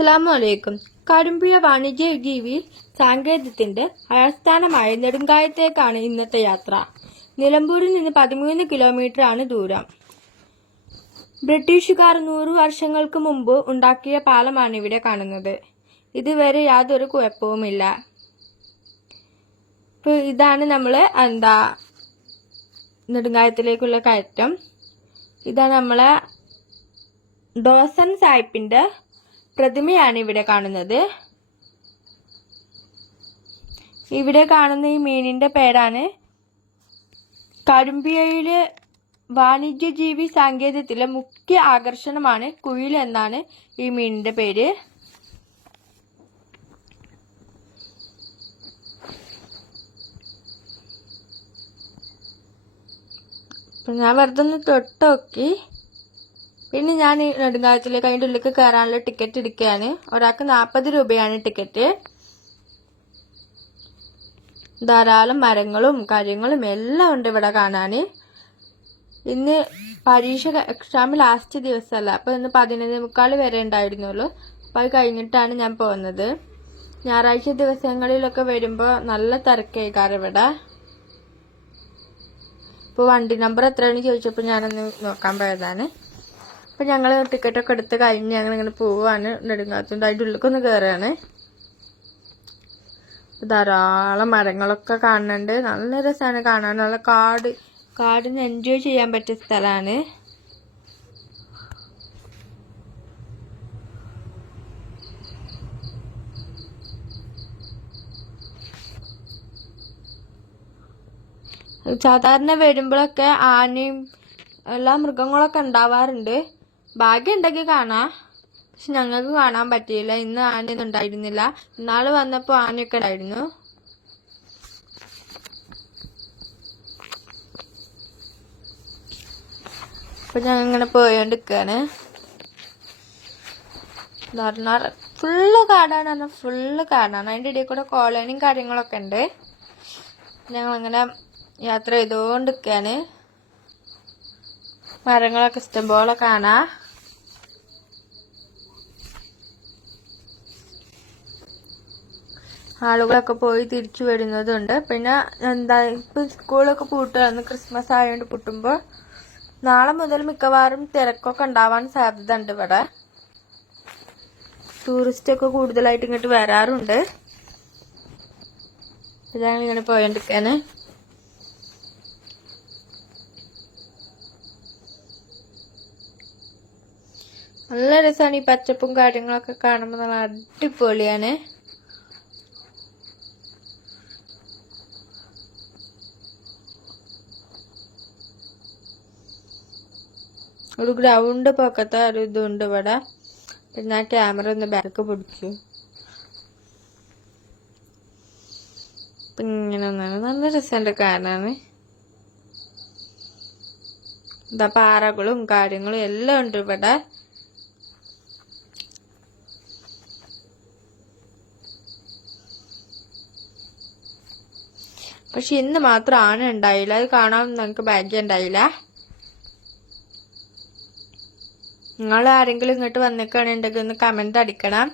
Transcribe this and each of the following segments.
അസ്സലാമലൈക്കും. കടുംപുഴ വാണിജ്യജീവി സങ്കേതത്തിന്റെ ആസ്ഥാനമായ നെടുങ്കായത്തേക്കാണ് ഇന്നത്തെ യാത്ര. നിലമ്പൂരിൽ നിന്ന് 13 കിലോമീറ്റർ ആണ് ദൂരം. ബ്രിട്ടീഷുകാർ 100 വർഷങ്ങൾക്ക് മുമ്പ് ഉണ്ടാക്കിയ പാലമാണ് ഇവിടെ കാണുന്നത്. ഇതുവരെ യാതൊരു കുഴപ്പവുമില്ല. ഇതാണ് നമ്മള് നെടുങ്കായത്തിലേക്കുള്ള കയറ്റം. ഇതാണ് നമ്മളെ ഡോസൻ സാഹിബിന്റെ പ്രതിമയാണ് ഇവിടെ കാണുന്നത്. ഇവിടെ കാണുന്ന ഈ മീനിന്റെ പേരാണ് കടുംപുഴയിലെ വാണിജ്യജീവി സങ്കേതത്തിലെ മുഖ്യ ആകർഷണമാണ് കുയിൽ എന്നാണ് ഈ മീനിന്റെ പേര്. ഞാൻ വെറുതെ ഒന്ന് തൊട്ടോക്കി. പിന്നെ ഞാൻ നെടുങ്കായത്തിലേക്ക് അതിൻ്റെ ഉള്ളിലേക്ക് കയറാനുള്ള ടിക്കറ്റ് എടുക്കുകയാണ്. ഒരാൾക്ക് 40 രൂപയാണ് ടിക്കറ്റ്. ധാരാളം മരങ്ങളും കാര്യങ്ങളും എല്ലാം ഉണ്ട് ഇവിടെ കാണാൻ. ഇന്ന് എക്സാം ലാസ്റ്റ് ദിവസമല്ല, അപ്പോൾ ഇന്ന് 11:45 വരെ ഉണ്ടായിരുന്നുള്ളൂ. അപ്പോൾ അത് കഴിഞ്ഞിട്ടാണ് ഞാൻ പോകുന്നത്. ഞായറാഴ്ച ദിവസങ്ങളിലൊക്കെ വരുമ്പോൾ നല്ല തിരക്കായിക്കാറ് ഇവിടെ. ഇപ്പോൾ വണ്ടി നമ്പർ എത്രയാണെന്ന് ചോദിച്ചപ്പോൾ ഞാനൊന്ന് നോക്കാൻ പോയതാണ്. അപ്പോൾ ഞങ്ങൾ ടിക്കറ്റൊക്കെ എടുത്ത് കഴിഞ്ഞ് ഞങ്ങളിങ്ങനെ പോവാണ്. നെടുങ്കായത്തിൻ്റെ അതിൻ്റെ ഉള്ളിലേക്കൊന്ന് കയറുകയാണ്. ധാരാളം മരങ്ങളൊക്കെ കാണുന്നുണ്ട്. നല്ല രസമാണ് കാണാൻ. നല്ല കാടിന് എൻജോയ് ചെയ്യാൻ പറ്റിയ സ്ഥലമാണ്. സാധാരണ വരുമ്പോഴൊക്കെ ആനയും എല്ലാ മൃഗങ്ങളൊക്കെ ഉണ്ടാവാറുണ്ട്. ഭാഗ്യം ഉണ്ടെങ്കിൽ കാണാം. പക്ഷെ ഞങ്ങൾക്ക് കാണാൻ പറ്റിയില്ല. ഇന്ന് ആനയൊന്നും ഉണ്ടായിരുന്നില്ല. ഇന്നാള് വന്നപ്പോൾ ആനയൊക്കെ ഉണ്ടായിരുന്നു. അപ്പൊ ഞങ്ങൾ ഇങ്ങനെ പോയോണ്ടിരിക്കാണ്. ഫുള്ള് കാടാണ് പറഞ്ഞാൽ ഫുള്ള് കാടാണ്. അതിൻ്റെ ഇടയിൽ കൂടെ കോളനിയും കാര്യങ്ങളൊക്കെ ഉണ്ട്. ഞങ്ങളിങ്ങനെ യാത്ര ചെയ്തുകൊണ്ടിരിക്കാണ്. മരങ്ങളൊക്കെ ഇഷ്ടംപോലെ കാണാം. ആളുകളൊക്കെ പോയി തിരിച്ചു വരുന്നതുണ്ട്. പിന്നെ ഇപ്പൊ സ്കൂളൊക്കെ പൂട്ടുകയാണ്. ക്രിസ്മസ് ആയതുകൊണ്ട് പൂട്ടുമ്പോൾ നാളെ മുതൽ മിക്കവാറും തിരക്കൊക്കെ ഉണ്ടാവാൻ സാധ്യത ഉണ്ട്. ഇവിടെ ടൂറിസ്റ്റ് ഒക്കെ കൂടുതലായിട്ട് ഇങ്ങോട്ട് വരാറുണ്ട്. ഇതാണ് ഇങ്ങനെ പോയോണ്ടിരിക്കാന്. നല്ല രസമാണ്. ഈ പച്ചപ്പും കാര്യങ്ങളൊക്കെ കാണുമ്പോൾ നല്ല അടിപൊളിയാണ്. ഒരു ഗ്രൗണ്ട് പോക്കത്തെ ഒരു ഇതുണ്ട് ഇവിടെ. പിന്നെ ആ ക്യാമറ ഒന്ന് ബാക്ക് പിടിച്ചു. ഇങ്ങനെ ഒന്നാണ്. നല്ല രസമുണ്ട് കാണാന്. എന്താ പാറകളും കാര്യങ്ങളും എല്ലാം ഉണ്ട് ഇവിടെ. പക്ഷെ ഇന്ന് മാത്രം ആന ഉണ്ടായില്ല. അത് കാണാൻ നമുക്ക് ഭാഗ്യം ഉണ്ടായില്ല. നിങ്ങൾ ആരെങ്കിലും ഇങ്ങോട്ട് വന്നിക്കുകയാണെന്നുണ്ടെങ്കിൽ ഒന്ന് കമന്റ് അടിക്കണം.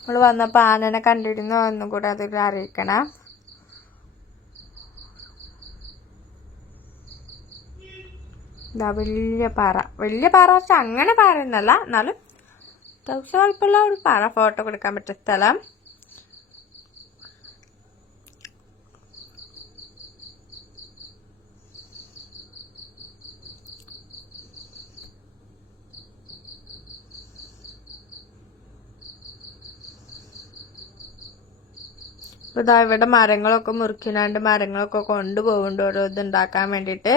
നമ്മൾ വന്നപ്പോൾ ആനനെ കണ്ടിരുന്നോ എന്നും കൂടെ അതിൽ അറിയിക്കണം. ഇതാ വലിയ പാറ വെച്ചാൽ അങ്ങനെ പാറ എന്നല്ല, എന്നാലും കുഴപ്പമുള്ള ഒരു പാറ. ഫോട്ടോ കൊടുക്കാൻ പറ്റിയ സ്ഥലം. ഇതാ ഇവിടെ മരങ്ങളൊക്കെ മുറിക്കിനാണ്ട് മരങ്ങളൊക്കെ കൊണ്ടുപോകുന്നുണ്ട് ഓരോ ഇതുണ്ടാക്കാൻ വേണ്ടിയിട്ട്.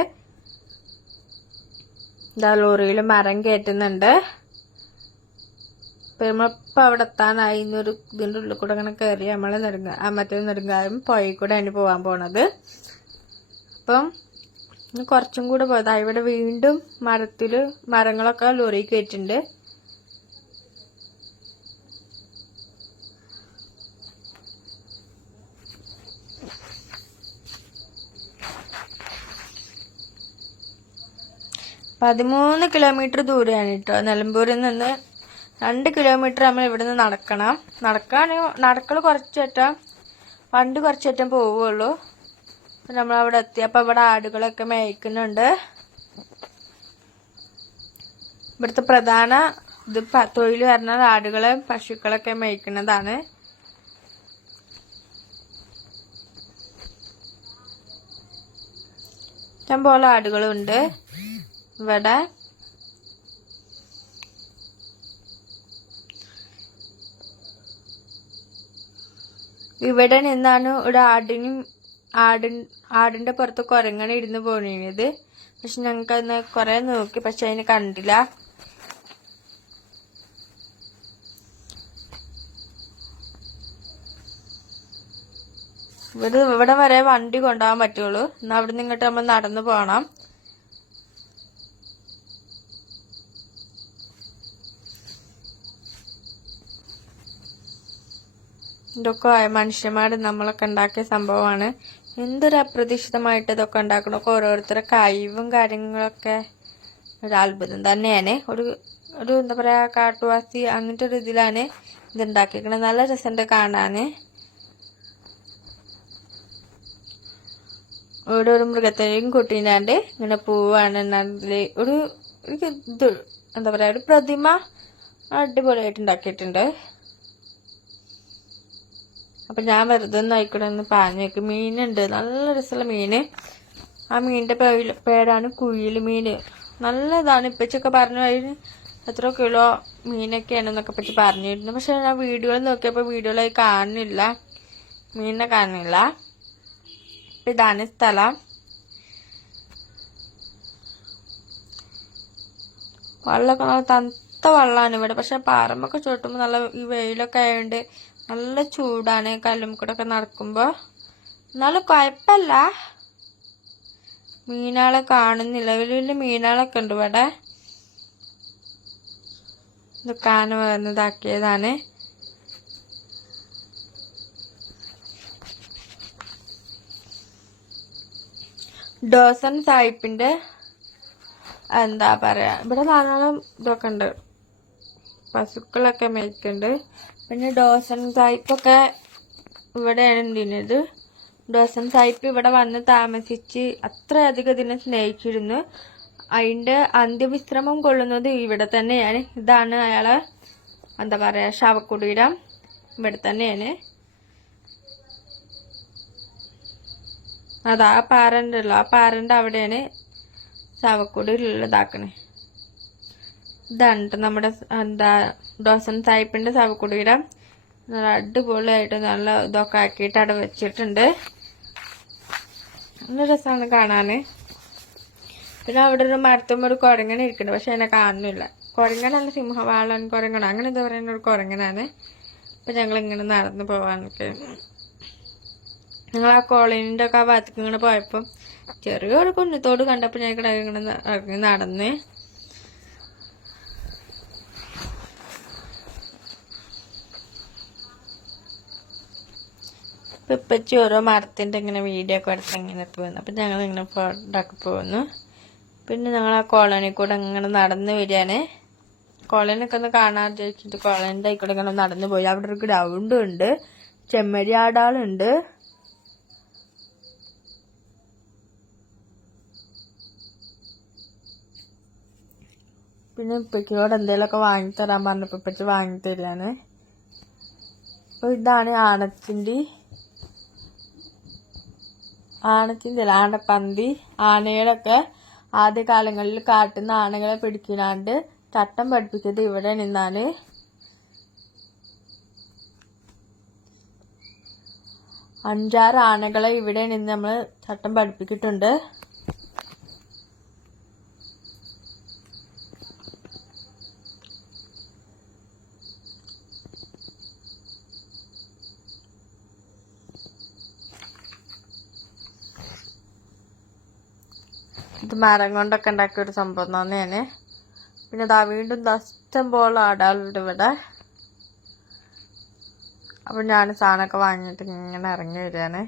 ഇതാ ലോറിയിൽ മരം കയറ്റുന്നുണ്ട്. ഇപ്പൊ നമ്മളിപ്പോ അവിടെ എത്താനായി. ഇന്നൊരു ഇതിൻ്റെ ഉള്ളിൽ കൂടെ അങ്ങനെ കയറി നമ്മള് മറ്റേ നെടുങ്കായം പുഴയിൽ കൂടെയാണ് പോവാൻ പോണത്. അപ്പം കുറച്ചും കൂടെ പോയതാ. ഇവിടെ വീണ്ടും മരങ്ങളൊക്കെ ലോറി കയറ്റിണ്ട്. പതിമൂന്ന് കിലോമീറ്റർ ദൂരെയാണ് കേട്ടോ നിലമ്പൂരിൽ നിന്ന് 2 കിലോമീറ്റർ നമ്മൾ ഇവിടുന്ന് നടക്കണം. നടക്കൽ കുറച്ചേറ്റം വണ്ടി കുറച്ചേറ്റം പോവുള്ളൂ. അപ്പം നമ്മളവിടെ എത്തി. അപ്പം ഇവിടെ ആടുകളൊക്കെ മേയ്ക്കുന്നുണ്ട്. ഇവിടുത്തെ പ്രധാന തൊഴിൽ പറഞ്ഞാൽ ആടുകളെ പശുക്കളൊക്കെ മേയ്ക്കുന്നതാണ്. ഇഷ്ടംപോലെ ആടുകളുണ്ട് ഇവിടെ. ഇവിടെ നിന്നാണ് ഒരു ആടിന്റെ പുറത്ത് കുരങ്ങനെ ഇരുന്ന് പോണത്. പക്ഷെ ഞങ്ങൾക്ക് അന്ന് കുറെ നോക്കി, പക്ഷെ അതിനെ കണ്ടില്ല. ഇവിടെ വരെ വണ്ടി കൊണ്ടുപോകാൻ പറ്റുള്ളൂ. എന്നാൽ അവിടെ നിന്ന് ഇങ്ങോട്ട് നമ്മൾ നടന്നു പോകണം. ഇതൊക്കെ മനുഷ്യന്മാർ നമ്മളൊക്കെ ഉണ്ടാക്കിയ സംഭവമാണ്. എന്തൊരു അപ്രതീക്ഷിതമായിട്ട് ഇതൊക്കെ ഉണ്ടാക്കണൊക്കെ ഓരോരുത്തരുടെ കഴിവും കാര്യങ്ങളൊക്കെ ഒരു അത്ഭുതം തന്നെയാണ്. ഒരു എന്താ പറയാ, കാട്ടുവാസി അങ്ങനത്തെ ഒരു ഇതിലാണ് ഇത് ഉണ്ടാക്കിയിരിക്കണത്. നല്ല രസമുണ്ട് കാണാന്. ഇവിടെ ഒരു മൃഗത്തെയും കൂട്ടിനാണ്ട് ഇങ്ങനെ പോവാണ്. ഒരു ഇത് എന്താ പറയാ, ഒരു പ്രതിമ അടിപൊളിയായിട്ട് ഉണ്ടാക്കിയിട്ടുണ്ട്. അപ്പൊ ഞാൻ വെറുതെ ഒന്ന് ആയിക്കൂടെ ഒന്ന് പാഞ്ഞു വെക്കും. മീനുണ്ട്, നല്ല രസമുള്ള മീന്. ആ മീനിന്റെ പേരാണ് കുയിൽ മീന്. നല്ലതാണ്. ഇപ്പച്ചൊക്കെ പറഞ്ഞു അതിന് എത്ര കിലോ മീനൊക്കെയാണെന്നൊക്കെ പറ്റി പറഞ്ഞിരുന്നു. പക്ഷെ ഞാൻ വീഡിയോയിൽ നോക്കിയപ്പോൾ വീഡിയോയിൽ കാണുന്നില്ല, മീനിനെ കാണുന്നില്ല. ഇതാണ് സ്ഥലം. വെള്ളമൊക്കെ നല്ല തണുത്ത വെള്ളമാണ് ഇവിടെ. പക്ഷെ പാറമ്പൊക്കെ ചുട്ടുമ്പോൾ നല്ല ഈ വെയിലൊക്കെ ആയതുകൊണ്ട് നല്ല ചൂടാണ് കല്ലുമ്മക്കൂടൊക്കെ നടക്കുമ്പോ. എന്നാലും കുഴപ്പമില്ല. മീനുകളെ കാണുന്നില്ല. വലിയ വലിയ മീനുകളൊക്കെ ഉണ്ട് ഇവിടെ. ഇത് കാന വന്നതാക്കിയതാണ്. ഡോസൺ സാഹിബിന്റെ എന്താ പറയാ, ഇവിടെ ധാരാളം ഇതൊക്കെ ഉണ്ട്, പശുക്കളൊക്കെ മേയ്ക്കുന്നുണ്ട്. പിന്നെ ഡോസൺ സാഹിബൊക്കെ ഇവിടെയാണ് എന്തിനത്. ഡോസൺ സാഹിബ് ഇവിടെ വന്ന് താമസിച്ച് അത്രയധികം ഇതിനെ സ്നേഹിച്ചിരുന്നു. അതിന്റെ അന്ത്യവിശ്രമം കൊള്ളുന്നത് ഇവിടെ തന്നെയാണ്. ഇതാണ് അയാളെ എന്താ പറയാ ശവകുടീരം. ഇവിടെ തന്നെയാണ്. അതാ ആ പാറന്റെ ഉള്ളു, ആ പാറന്റെ അവിടെയാണ് ശവകുടീരമുള്ളതാക്കണേ. ഇതാണ് നമ്മുടെ എന്താ ഡോസൺ സാഹിബിന്റെ ശവകുടീരം. നല്ല അടിപൊളിയായിട്ട് നല്ല ഇതൊക്കെ ആക്കിയിട്ട് അവിടെ വെച്ചിട്ടുണ്ട്. നല്ല രസമാണ് കാണാന്. പിന്നെ അവിടെ ഒരു മരത്തുമ്പോ ഒരു കുരങ്ങനെ ഇരിക്കുന്നുണ്ട്, പക്ഷെ അതിനെ കാണുന്നില്ല. കുരങ്ങനല്ല, സിംഹവാളൻ കുരങ്ങണോ അങ്ങനെ എന്താ പറയുന്ന ഒരു കുരങ്ങനാണ്. അപ്പൊ ഞങ്ങൾ ഇങ്ങനെ നടന്നു പോവാനൊക്കെ ഞങ്ങൾ ആ കോളേജിന്റെ ഒക്കെ ആ ഭാഗത്തേക്ക് ഇങ്ങനെ പോയപ്പോ ചെറിയൊരു കുന്നത്തോട് കണ്ടപ്പോ ഞാൻ ഇവിടെ ഇങ്ങനെ ഇറങ്ങി നടന്ന്. ഇപ്പച്ചി ഓരോ മരത്തിന്റെ ഇങ്ങനെ വീഡിയോ ഒക്കെ എടുത്ത് ഇങ്ങനെ പോകുന്നു. അപ്പൊ ഞങ്ങൾ ഇങ്ങനെ ഫോട്ടോക്കെ പോകുന്നു. പിന്നെ ഞങ്ങൾ ആ കോളനി കൂടെ ഇങ്ങനെ നടന്നു വരികയാണ്. കോളനിയൊക്കെ ഒന്ന് കാണാൻ ചോദിച്ചിട്ട് കോളനിന്റെ ആയിക്കൂടെ ഇങ്ങനെ നടന്നു പോയി. അവിടെ ഒരു ഗ്രൗണ്ടും ഉണ്ട്, ചെമ്മരി ആടാളുണ്ട്. പിന്നെ ഇപ്പച്ചോട് എന്തെങ്കിലുമൊക്കെ വാങ്ങിത്തരാൻ പറഞ്ഞപ്പോ ഇപ്പച്ചി വാങ്ങിത്തരാണ്. അപ്പൊ ഇതാണ് ആനപ്പന്തി. ആനകളൊക്കെ ആദ്യ കാലങ്ങളിൽ കാട്ടുന്ന ആനകളെ പിടിക്കാണ്ട് ചട്ടം പഠിപ്പിച്ചത് ഇവിടെ നിന്നാണ്. അഞ്ചാറ് ആനകളെ ഇവിടെ നിന്ന് നമ്മൾ ചട്ടം പഠിപ്പിച്ചിട്ടുണ്ട്. ഇത് മരം കൊണ്ടൊക്കെ ഉണ്ടാക്കിയ ഒരു സംഭവം തന്നെയാണ്. പിന്നെ ഇതാ വീണ്ടും ഇഷ്ടം പോലെ ആടാളുണ്ട് ഇവിടെ. അപ്പൊ ഞാൻ സാധനമൊക്കെ വാങ്ങിയിട്ട് ഇങ്ങനെ ഇറങ്ങി വരികയാണ്.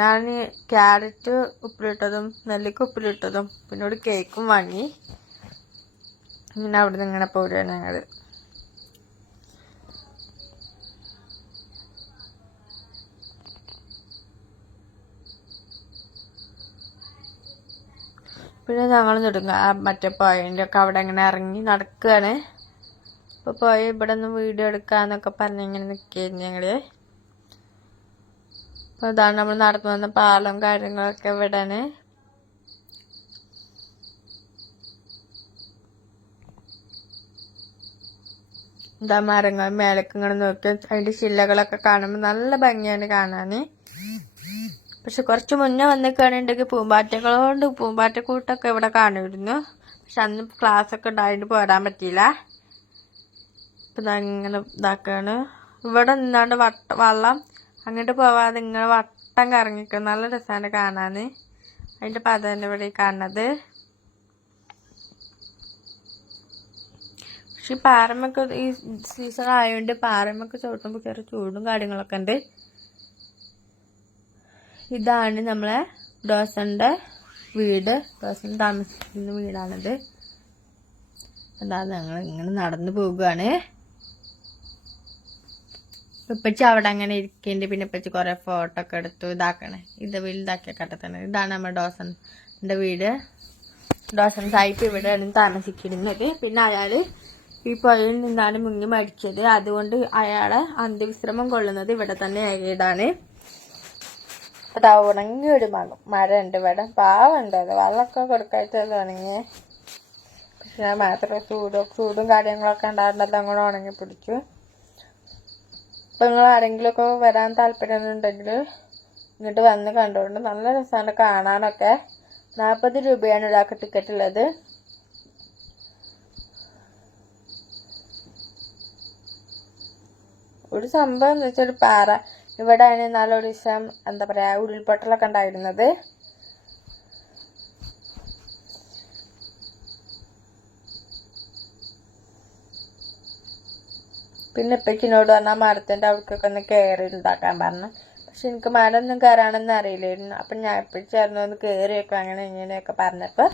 ഞാൻ ക്യാരറ്റ് ഉപ്പിലിട്ടതും നെല്ലിക്ക ഉപ്പിലിട്ടതും പിന്നെ ഒരു കേക്കും വാങ്ങി. ഇങ്ങനെ അവിടെ നിന്ന് ഇങ്ങനെ പോരുകയാണ് ഞങ്ങൾ. പിന്നെ ഞങ്ങൾ നെടുങ്ങ മറ്റേ പോയതിൻ്റെ ഒക്കെ അവിടെ ഇങ്ങനെ ഇറങ്ങി നടക്കുകയാണ്. അപ്പോൾ പോയ ഇവിടെ നിന്ന് വീഡിയോ എടുക്കാന്നൊക്കെ പറഞ്ഞ് ഇങ്ങനെ നിൽക്കുകയായിരുന്നു ഞങ്ങള്. അപ്പോൾ അതാണ് നമ്മൾ നടന്നു വന്ന പാലം കാര്യങ്ങളൊക്കെ ഇവിടെയാണ്. എന്താ മരങ്ങൾ മേലേക്ക് ഇങ്ങനെ നോക്കി അതിന്റെ ശിലകളൊക്കെ കാണുമ്പോൾ നല്ല ഭംഗിയാണ് കാണാൻ. പക്ഷെ കുറച്ച് മുന്നേ വന്നിക്കുകയാണെന്നുണ്ടെങ്കിൽ പൂമ്പാറ്റക്കൂട്ടൊക്കെ ഇവിടെ കാണുമായിരുന്നു. പക്ഷെ അന്ന് ക്ലാസ് ഒക്കെ ഉണ്ടായിട്ട് പോരാൻ പറ്റിയില്ല. ഇപ്പം ഇങ്ങനെ ഇതാക്കാണ്. ഇവിടെ നിന്നാണ്ട് വെള്ളം അങ്ങോട്ട് പോവാതെ ഇങ്ങനെ വട്ടം കറങ്ങിക്കും. നല്ല രസമാണ് കാണാൻ. അതിന്റെ പദം തന്നെ ഇവിടെ കാണുന്നത്. പക്ഷെ പാറമ്മക്ക് ഈ സീസൺ ആയതുകൊണ്ട് പാറമ്മക്ക് ചവിട്ടുമ്പോൾ ചെറിയ ചൂടും കാര്യങ്ങളൊക്കെ ഉണ്ട്. ഇതാണ് നമ്മളെ ഡോസന്റെ വീട്. ഡോസൻ താമസിക്കുന്ന വീടാണിത്. അതാ ഞങ്ങൾ ഇങ്ങനെ നടന്നു പോവുകയാണ്. ഇപ്പച്ചി അവിടെ അങ്ങനെ ഇരിക്കുന്നുണ്ട്. പിന്നെ ഇപ്പച്ചി കുറെ ഫോട്ടോ ഒക്കെ എടുത്തു ഇതാക്കണേ. ഇത് വലുതാക്കിയൊക്കെ തന്നെ. ഇതാണ് നമ്മുടെ ഡോസന്റെ വീട്. ഡോസൻ സാഹിബ് ഇവിടെയാണ് താമസിക്കുന്നത്. പിന്നെ അയാള് ഈ പുഴയിൽ നിന്നാണ് മുങ്ങി മരിച്ചത്. അതുകൊണ്ട് അയാളെ അന്ത്യവിശ്രമം കൊള്ളുന്നത് ഇവിടെ തന്നെ ആയതാണ്. അതാ ഉണങ്ങിയ ഒരു മരം ഉണ്ട് ഇവിടെ. പാവുണ്ട്. അത് വെള്ളമൊക്കെ കൊടുക്കാത്തത് ഉണങ്ങിയ. പക്ഷെ മാത്രം ചൂടും കാര്യങ്ങളൊക്കെ ഉണ്ടാകുന്നത് അങ്ങോട്ട് ഉണങ്ങി പിടിച്ചു. അപ്പൊ നിങ്ങൾ ആരെങ്കിലും ഒക്കെ വരാൻ താല്പര്യമുണ്ടെങ്കിൽ ഇങ്ങോട്ട് വന്ന് കണ്ടുകൊണ്ട് നല്ല രസമാണ് കാണാനൊക്കെ. 40 രൂപയാണ് ഒരാൾക്ക് ടിക്കറ്റ് ഉള്ളത്. ഒരു സംഭവം എന്ന് വെച്ചാൽ ഒരു പാറ ഇവിടെയാണ് നല്ലൊരു ദിവസം എന്താ പറയാ ഉരുൾപൊട്ടലൊക്കെ ഉണ്ടായിരുന്നത്. പിന്നെ ഇപ്പച്ചിനോട് പറഞ്ഞാൽ മരത്തിന്റെ അവിടേക്കൊക്കെ ഒന്ന് കയറി ഉണ്ടാക്കാൻ പറഞ്ഞു. പക്ഷെ എനിക്ക് മരം ഒന്നും കയറാണെന്ന് അറിയില്ലായിരുന്നു. അപ്പൊ ഞാൻ ഇപ്പച്ചായിരുന്നു ഒന്ന് കയറിയൊക്കെ അങ്ങനെ ഇങ്ങനെയൊക്കെ പറഞ്ഞപ്പോ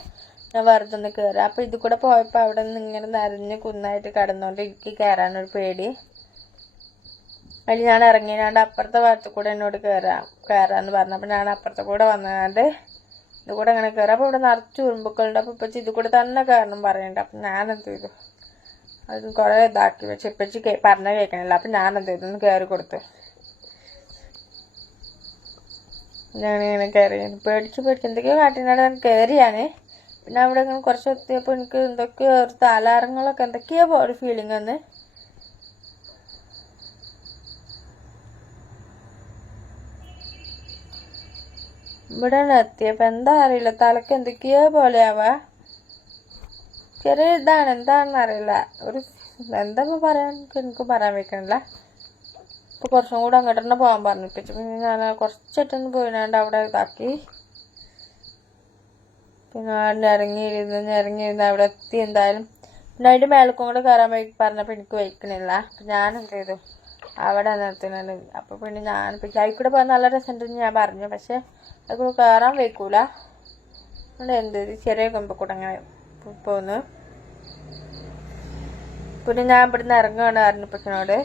ഞാൻ വെറുതെ ഒന്ന് കയറി. അപ്പൊ ഇത് കൂടെ പോയപ്പോ അവിടെ നിന്ന് ഇങ്ങനെ നിറഞ്ഞ് കുന്നായിട്ട് കിടന്നോണ്ട് എനിക്ക് കയറാനൊരു പേടി. അതിൽ ഞാൻ ഇറങ്ങിയാണ്ട് അപ്പുറത്തെ ഭാഗത്ത് കൂടെ എന്നോട് കയറാന്ന് പറഞ്ഞു. അപ്പൊ ഞാൻ അപ്പുറത്തെ കൂടെ വന്നാണ്ട് ഇത് കൂടെ അങ്ങനെ കയറി. അപ്പൊ ഇവിടെ നിറച്ച് ഉറുമ്പുക്കളുണ്ട്. അപ്പൊ ഇപ്പച്ചി ഇത് കൂടെ തന്നെ കയറണം പറയുന്നുണ്ട്. അപ്പൊ ഞാനെന്ത് ചെയ്തു, അത് കുറെ ഇതാക്കി വെച്ച് ഇപ്പച്ചി പറഞ്ഞ കേൾക്കണില്ല. അപ്പൊ ഞാനെന്ത് ചെയ്തു, ഒന്ന് കയറി കൊടുത്തു. ഞാനിങ്ങനെ കയറി പേടിച്ച് എന്തൊക്കെയോ കാട്ടിനാട് കയറിയാണ്. പിന്നെ അവിടെ ഇങ്ങനെ കുറച്ച് എത്തിയപ്പോ എനിക്ക് എന്തൊക്കെയോ ഒരു താലാറങ്ങളൊക്കെ എന്തൊക്കെയോ ഒരു ഫീലിംഗ് വന്ന്. ഇവിടെ എത്തിയപ്പോ എന്താ അറിയില്ല, തലക്ക് എന്തൊക്കെയോ പോലെയാവാ. ചെറിയ ഇതാണ്, എന്താണെന്ന് അറിയില്ല. ഒരു എന്താ പറയാൻ എനിക്ക് പറയാൻ വെക്കണില്ല. ഇപ്പൊ കുറച്ചും കൂടെ അങ്ങോട്ട് തന്നെ പോകാൻ പറഞ്ഞിപ്പിച്ചു. പിന്നെ ഞാൻ കുറച്ചിട്ടൊന്ന് പോയിനാണ്ട് അവിടെ ഇതാക്കി. പിന്നെ ഇറങ്ങിയിരുന്ന് അവിടെ എത്തി എന്തായാലും. പിന്നെ അതിന്റെ മേലക്കും കൂടെ കയറാൻ പറഞ്ഞപ്പോ എനിക്ക് വയ്ക്കണില്ല. അപ്പൊ ഞാൻ എന്ത് ചെയ്തു, അവിടെ നിർത്തുന്നുണ്ട്. അപ്പൊ പിന്നെ ഞാൻ അതിൽക്കൂടെ പോകാൻ നല്ല രസമുണ്ടെന്ന് ഞാൻ പറഞ്ഞു. പക്ഷെ അത് കയറാൻ വയ്ക്കൂല. അവിടെ എന്ത് ചെറിയ കൊമ്പക്കൂടെ അങ്ങനെ പോന്നു. പിന്നെ ഞാൻ ഇവിടുന്ന് ഇറങ്ങുകയാണ് പറഞ്ഞപ്പനോട്.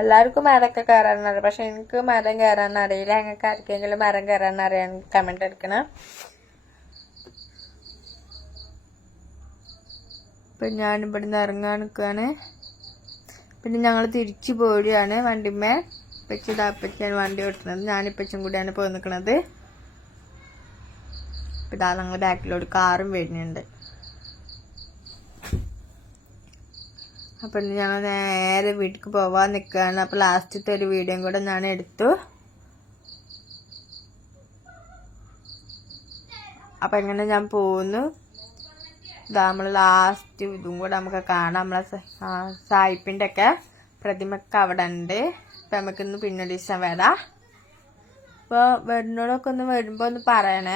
എല്ലാവർക്കും മരമൊക്കെ കയറാനറിയാം. പക്ഷെ എനിക്ക് മരം കയറാൻ അറിയില്ല. ഞങ്ങൾക്ക് ആർക്കെങ്കിലും മരം കയറാൻ അറിയാൻ കമന്റ് എടുക്കണം. ഇപ്പൊ ഞാൻ ഇവിടുന്ന് ഇറങ്ങാൻ നിൽക്കുകയാണ്. പിന്നെ ഞങ്ങൾ തിരിച്ചു പോരുകയാണ് വണ്ടിമ്മേ. ഇപ്പച്ചാണ് വണ്ടി ഓടുന്നത്. ഞാനിപ്പച്ചും കൂടിയാണ് പോയി നിൽക്കുന്നത്. ഇതാ ഞങ്ങൾ ബാക്കിലോട്ട് കാറും വരുന്നുണ്ട്. അപ്പൊ ഞങ്ങൾ നേരെ വീട്ടിൽ പോവാൻ നിൽക്കുകയാണ്. അപ്പൊ ലാസ്റ്റത്തെ ഒരു വീഡിയോയും കൂടെ ഞാൻ എടുത്തു. അപ്പൊ എങ്ങനെ ഞാൻ പോകുന്നു, ഇതാ നമ്മള് ലാസ്റ്റ് ഇതും കൂടെ നമുക്ക് കാണാം. നമ്മളെ സായിപ്പിന്റെ ഒക്കെ പ്രതിമൊക്കെ അവിടെ ഉണ്ട്. അപ്പൊ നമുക്കിന്ന് പിന്നെ ദിവസം വരാം. അപ്പൊ വരുന്നോടൊക്കെ ഒന്ന് വരുമ്പോ ഒന്ന് പറയണേ.